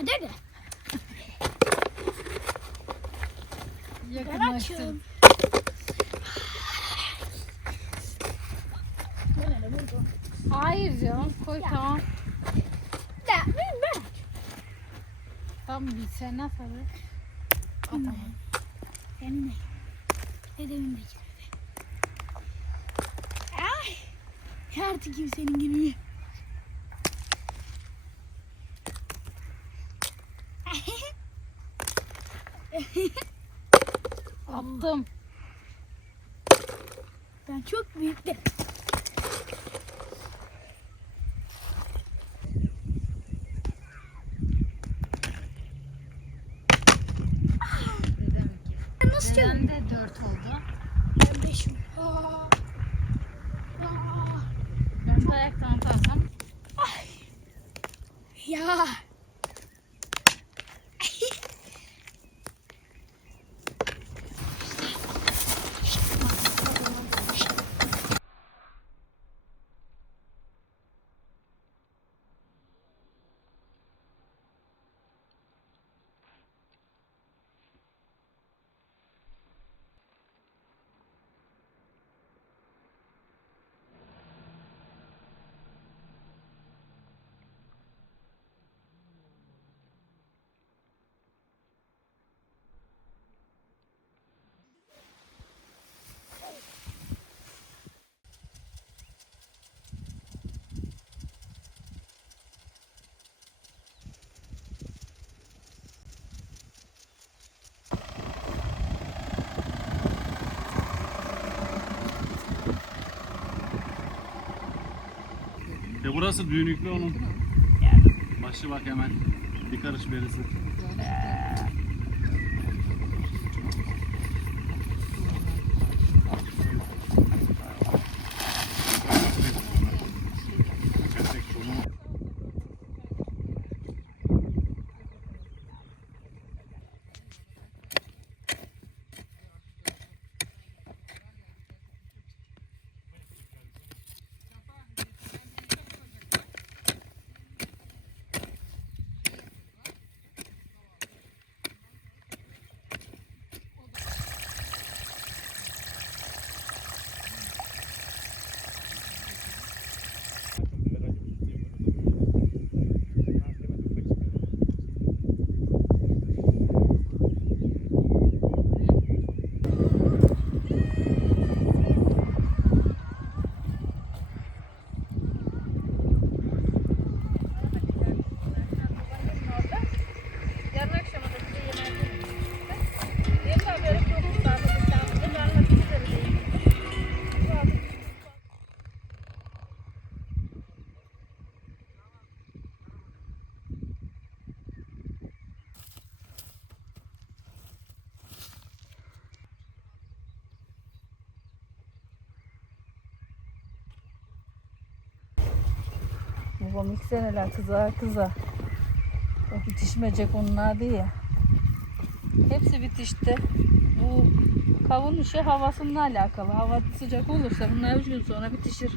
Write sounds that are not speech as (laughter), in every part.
birader de. Yakınlaştın. Hayır canım koy tamam. Da, ben ben. Tam bir sen nasıl? Aa, tamam. Benim de. Dedemin de gibi. Ay. Artık kimsenin gibi. Attım. Ben çok büyüktüm. Nasıl çok? Neden de 4 oldu? Ben beşim. Aa. Aa. Ben de ayaktan atarsam. Ya. Ya burası düğünlüklü onun. Başı bak hemen. Bir karış berisi. Babam ilk seneler kıza kıza. O bitişmeyecek onlar diye. Hepsi bitişti. Bu kavun işi havasıyla alakalı. Hava sıcak olursa bunlar üç gün sonra bitişir.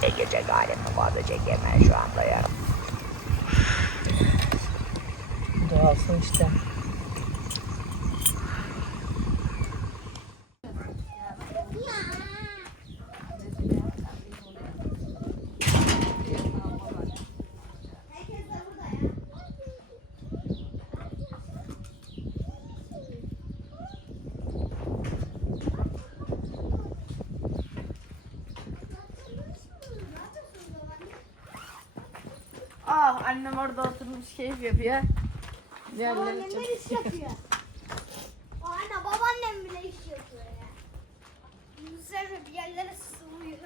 Çekecek halim vardı çekemem şu anda ya. Doğası işte. Annem orada oturmuş keyif yapıyor. Diğerleri Babaannem çok... iş yapıyor. (laughs) Anne babaannem bile iş yapıyor ya. Yusuf bir yerlere sığmıyor.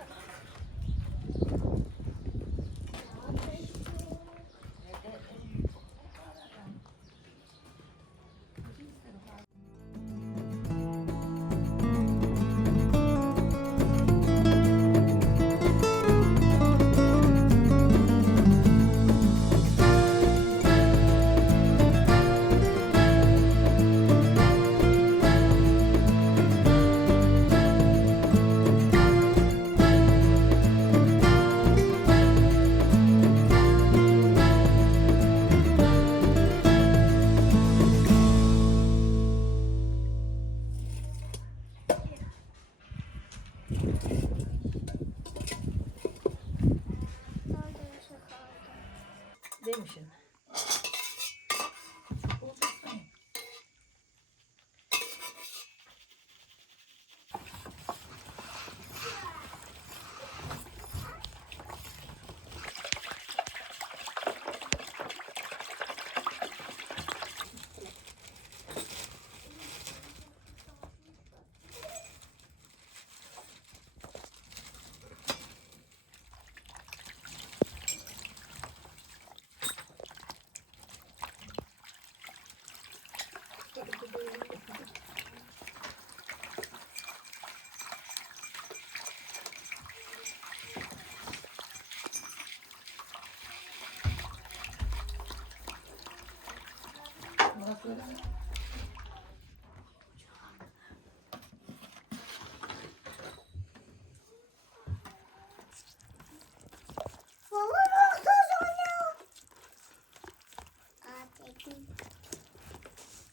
Demişim.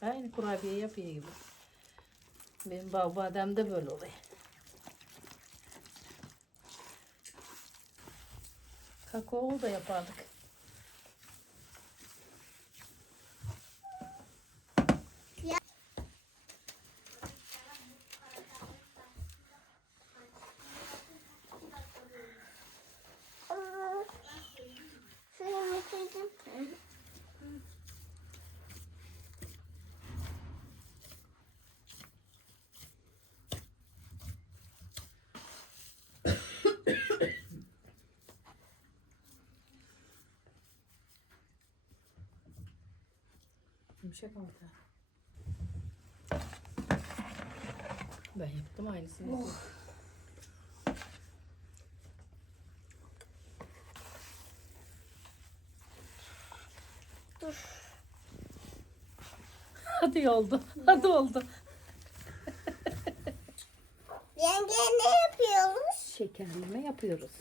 Aynı kurabiye yapıyor gibi. Benim bağ badem de böyle oluyor. Kakao da yapardık. Ama da. Ben yaptım aynısını. yapıyorum. (laughs) Hadi oldu. Hadi oldu. Yenge ne yapıyoruz? Şekerleme yapıyoruz.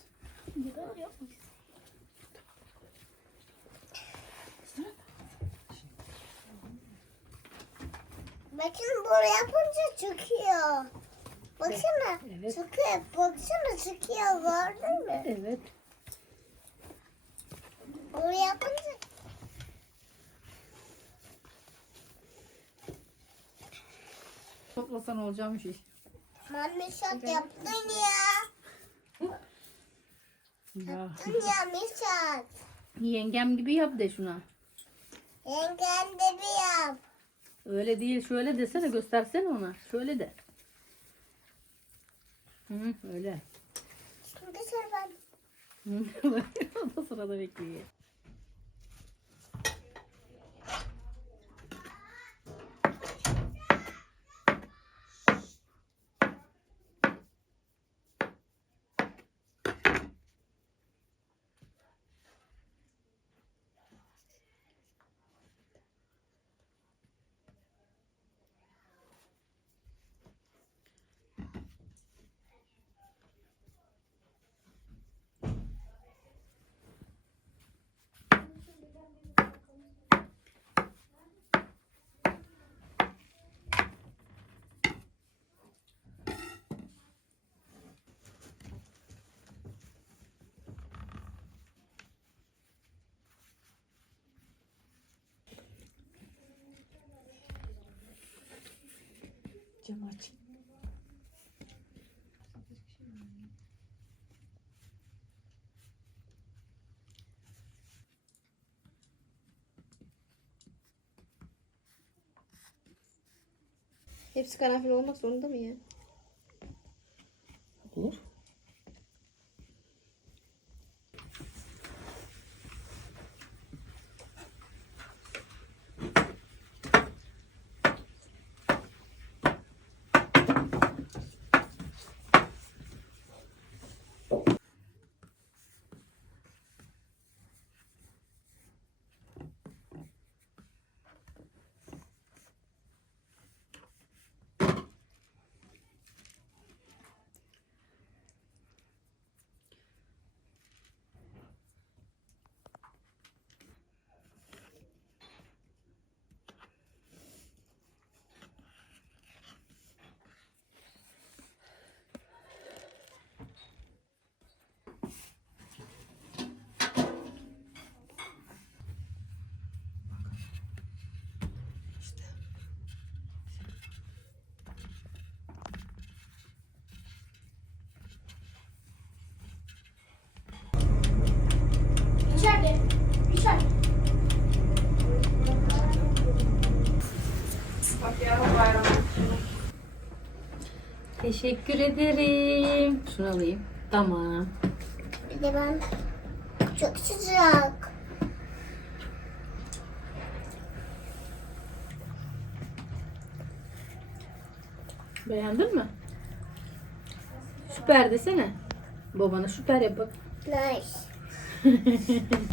Bakın böyle yapınca çıkıyor. Baksana. Evet. Çıkıyor. Baksana çıkıyor gördün mü? Evet. Böyle yapınca Toplasan olacağım şey. Mamişat yaptın ya. Ya. Yaptın ya Mişat. Yengem gibi yap de şuna. Yengen de bir yap. Öyle değil şöyle desene göstersene ona. Şöyle de. Hı, öyle. Şimdi sıra ben. (laughs) O da sırada bekliyor. Hepsi karanfil olmak zorunda mı ya? Teşekkür ederim. Şunu alayım. Tamam. Bir de ben çok sıcak. Beğendin mi? Süper desene. Babana süper yap bak. Nice. (laughs)